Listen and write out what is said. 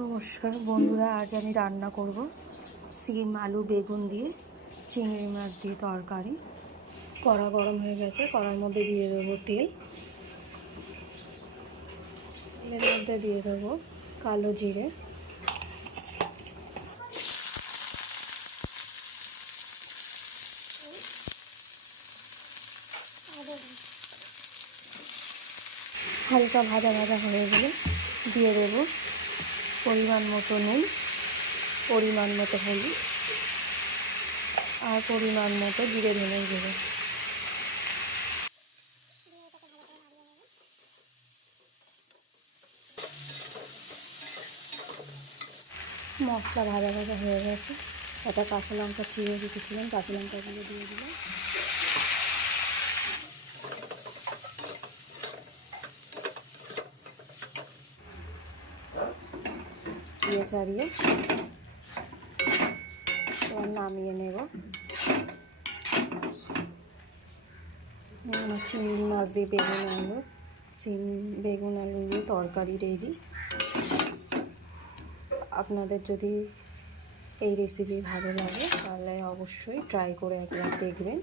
নমস্কার বন্ধুরা, আজ আমি রান্না করব সিম আলু বেগুন দিয়ে চিংড়ি মাছ দিয়ে তরকারি। কড়া গরম হয়ে গেছে, কড়ার মধ্যে দিয়ে দেবো তেল। এর মধ্যে দিয়ে দেবো কালো জিরে, হালকা ভাজা ভাজা হয়ে গেলে দিয়ে দেবো পরিমাণ মতো নুন, পরিমাণ মতো হলুদ আর পরিমাণ মতো জিরে ধনে দেবো। মশলা ভাজা ভাজা হয়ে গেছে, একটা কাঁচা লঙ্কা চিড়ে রেখেছিলাম, কাঁচা লঙ্কাগুলো দিয়ে দিলাম। দিয়ে চাড়িয়ে এবার নামিয়ে নেব। চিংড়ি মাছ দিয়ে বেগুন আলু দিয়ে তরকারি রেডি। আপনাদের যদি এই রেসিপি ভালো লাগে তাহলে অবশ্যই ট্রাই করে একবার দেখবেন।